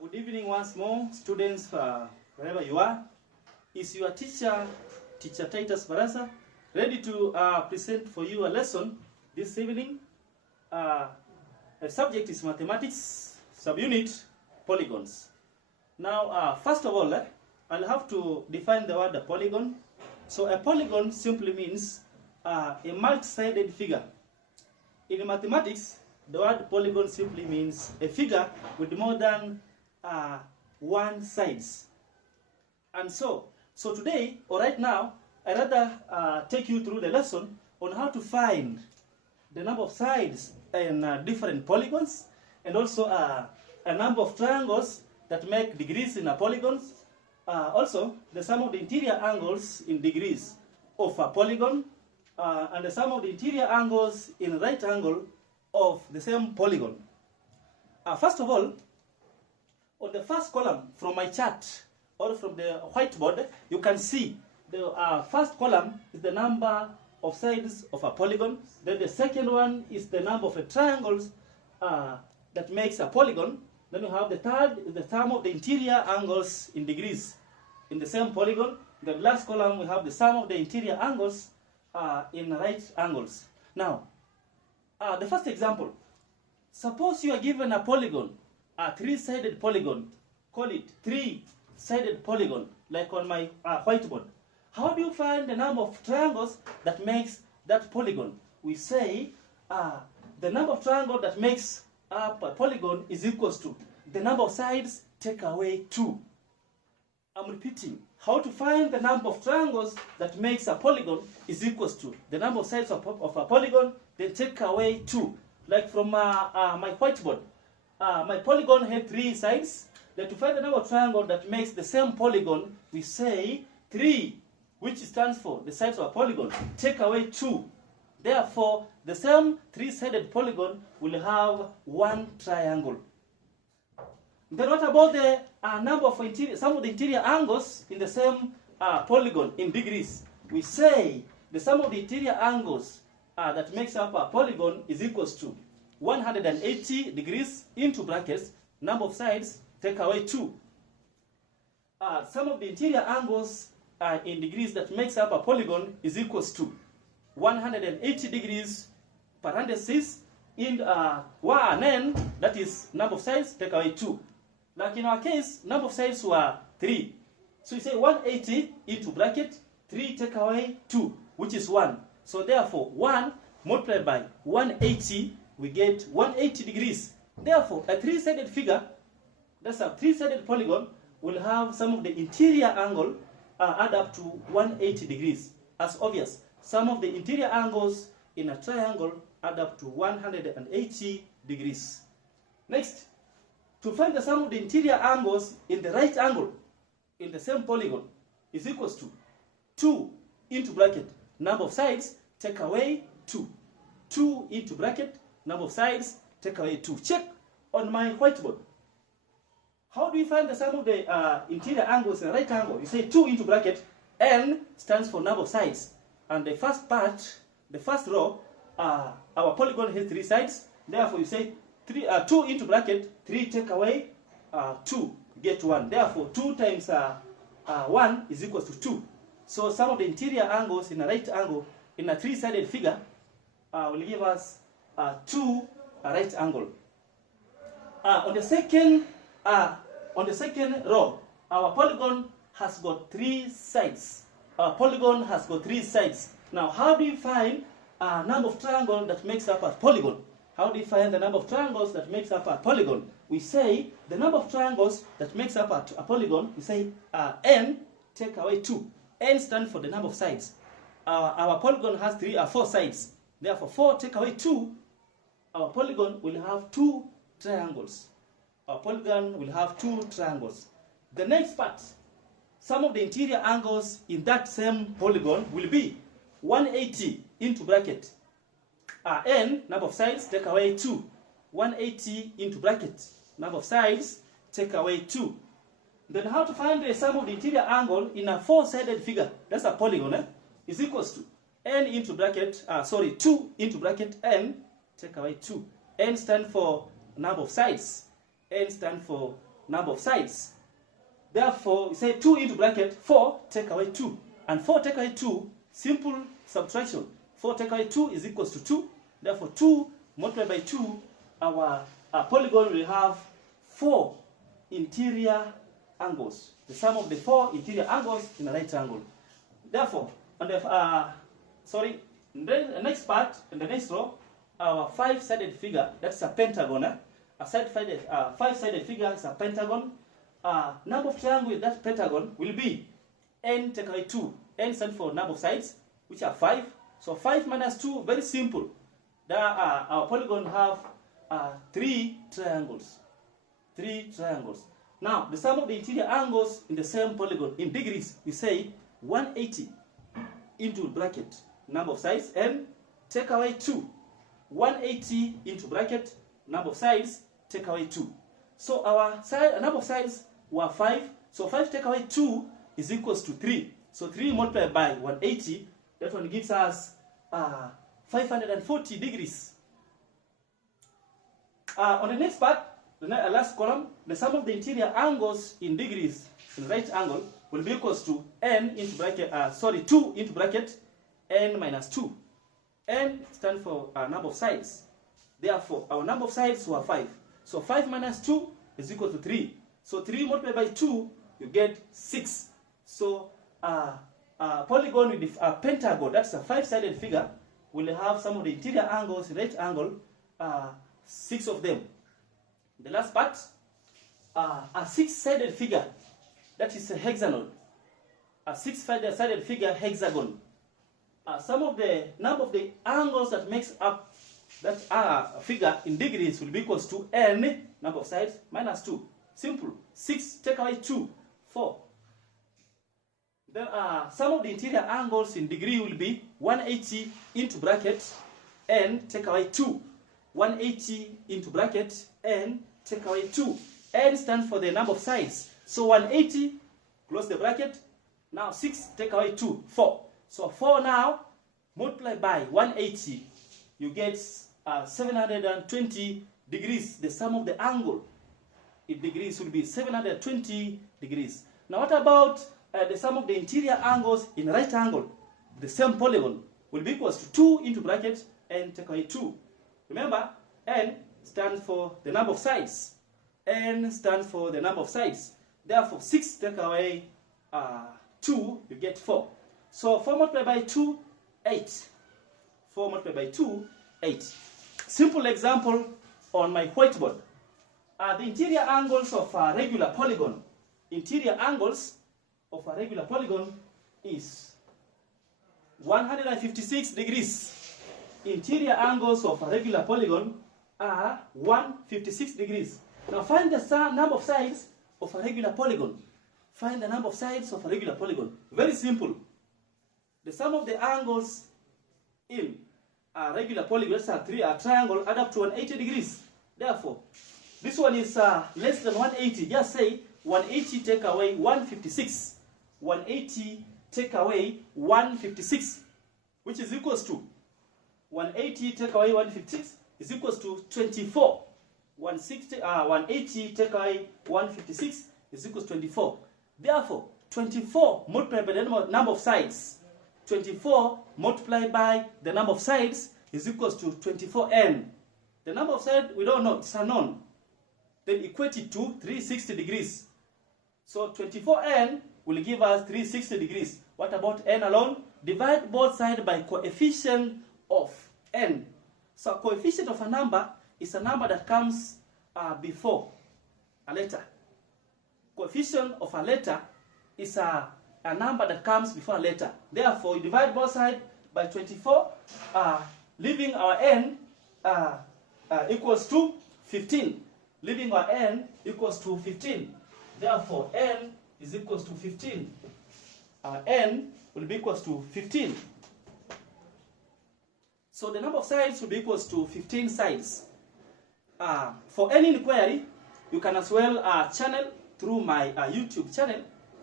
Good evening once more, students, wherever you are. Is your teacher, Teacher Titus, ready to present for you a lesson this evening? The subject is mathematics, subunit polygons. Now, first of all, I'll have to define the word polygon. So a polygon simply means a multi-sided figure. In mathematics, the word polygon simply means a figure with more than one sides. And so today, or right now, I'd rather take you through the lesson on how to find the number of sides in different polygons, and also a number of triangles that make degrees in a polygon. Also, the sum of the interior angles in degrees of a polygon, and the sum of the interior angles in right angle of the same polygon. First of all, on the first column from my chart or from the whiteboard, you can see the first column is the number of sides of a polygon. Then the second one is the number of triangles that makes a polygon. Then you have the third is the sum of the interior angles in degrees in the same polygon. The last column we have the sum of the interior angles in right angles. Now, the first example, suppose you are given a polygon, a three-sided polygon. Call it three-sided polygon, like on my whiteboard. How do you find the number of triangles that makes that polygon? We say the number of triangles that makes up a polygon is equals to the number of sides take away 2. I'm repeating. How to find the number of triangles that makes a polygon is equals to the number of sides of a polygon, then take away 2. Like from my whiteboard, my polygon had 3 sides. Then to find the number of triangles that makes the same polygon, we say 3, which stands for the sides of a polygon, take away 2. Therefore, the same 3-sided polygon will have 1 triangle. Then what about the number of sum of the interior angles in the same polygon in degrees? We say the sum of the interior angles that makes up a polygon is equals to 180 degrees into brackets, number of sides, take away 2. Sum of the interior angles in degrees that makes up a polygon is equals to 180 degrees, parenthesis, in 1 n, that is number of sides, take away 2. Like in our case, number of sides were 3. So you say 180 into bracket, 3 take away 2, which is 1. So therefore, 1 multiplied by 180, we get 180 degrees. Therefore, a 3-sided figure, that's a 3-sided polygon, will have some of the interior angle add up to 180 degrees. As obvious, some of the interior angles in a triangle add up to 180 degrees. Next, to find the sum of the interior angles in the right angle in the same polygon is equals to 2 into bracket, number of sides, take away 2. 2 into bracket, number of sides, take away 2. Check on my whiteboard. How do we find the sum of the interior angles in the right angle? You say 2 into bracket, n stands for number of sides. And the first part, the first row, our polygon has 3 sides. Therefore, you say 2 into bracket, 3 take away 2, get 1. Therefore, 2 times 1 is equals to 2. So sum of the interior angles in a right angle in a 3-sided figure will give us 2 right angle. On the second row, our polygon has got 3 sides. Our polygon has got 3 sides. Now, how do you find a number of triangles that makes up a polygon? How do you find the number of triangles that makes up a polygon? We say the number of triangles that makes up a polygon, we say n take away 2. N stands for the number of sides. Our polygon has 4 sides. Therefore, 4 take away 2, our polygon will have 2 triangles. Our polygon will have 2 triangles. The next part, sum of the interior angles in that same polygon will be 180 into bracket. N, number of sides, take away 2. 180 into bracket. Number of sides, take away 2. Then how to find the sum of the interior angle in a 4-sided figure? That's a polygon, is equals to n into bracket, 2 into bracket n, take away 2. N stands for number of sides. N stands for number of sides. Therefore, you say 2 into bracket 4, take away 2. And 4 take away 2, simple subtraction. 4 take away 2 is equals to 2. Therefore, 2 multiplied by 2, our polygon will have 4 interior angles. The sum of the 4 interior angles in a right angle. Therefore, on the the next part, in the next row, our 5-sided figure, that's a pentagon. A 5-sided figure is a pentagon. Number of triangle with that pentagon will be n take away 2. N stands for number of sides, which are 5. So 5 minus 2, very simple. Our polygon have 3 triangles. 3 triangles. Now, the sum of the interior angles in the same polygon in degrees, we say 180 into bracket number of sides, n take away 2. 180 into bracket number of sides, take away 2. So our number of sides were 5. So 5 take away 2 is equals to 3. So 3 multiplied by 180, that one gives us 540 degrees. On the next part, the last column, the sum of the interior angles in degrees in right angle will be equals to n into bracket, 2 into bracket n minus 2. N stands for number of sides. Therefore, our number of sides were 5. So 5 minus 2 is equal to 3. So 3 multiplied by 2, you get 6. So polygon with a pentagon, that's a 5-sided figure, will have some of the interior angles, right angle, 6 of them. The last part, a 6-sided figure, that is a hexagon. A 6-sided figure hexagon. Some of the number of the angles that makes up that figure in degrees will be equals to n, number of sides, minus 2. Simple. 6 take away 2, 4. Then some of the interior angles in degree will be 180 into bracket n take away 2. 180 into bracket n take away 2. N stands for the number of sides. So 180, close the bracket. Now 6 take away 2, 4. So 4 now, multiply by 180, you get 720 degrees. The sum of the angle in degrees will be 720 degrees. Now what about the sum of the interior angles in right angle? The same polygon will be equals to 2 into bracket n take away 2. Remember, n stands for the number of sides. N stands for the number of sides. Therefore, 6 take away 2, you get 4. So 4 multiplied by 2, 8. 4 multiplied by 2, 8. Simple example on my whiteboard. The interior angles of a regular polygon. Interior angles of a regular polygon is 156 degrees. Interior angles of a regular polygon are 156 degrees. Now find the number of sides of a regular polygon. Find the number of sides of a regular polygon. Very simple. The sum of the angles in a regular polygon, let's say a triangle, add up to 180 degrees. Therefore, this one is less than 180. Just say 180 take away 156. 180 take away 156, which is equals to 180 take away 156 is equals to 24. 180 take away 156 is equals to 24. Therefore, 24 multiplied by the number of sides. 24 multiplied by the number of sides is equals to 24n. The number of sides we don't know, it's unknown. Then equate it to 360 degrees. So 24n will give us 360 degrees. What about n alone? Divide both sides by coefficient of n. So coefficient of a number is a number that comes before a letter. Coefficient of a letter is a number that comes before a letter. Therefore, you divide both sides by 24, leaving our n equals to 15. Leaving our n equals to 15. Therefore, n is equals to 15. N will be equals to 15. So the number of sides will be equals to 15 sides. For any inquiry, you can as well channel through my YouTube channel.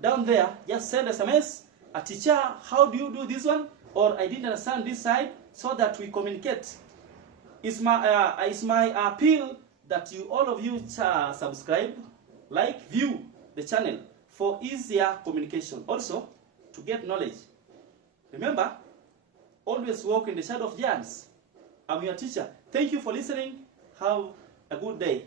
Down there, just send SMS, teacher, how do you do this one? Or I didn't understand this side, so that we communicate. It's my appeal that all of you subscribe, like, view the channel for easier communication. Also, to get knowledge. Remember, always walk in the shadow of giants. I'm your teacher. Thank you for listening. Have a good day.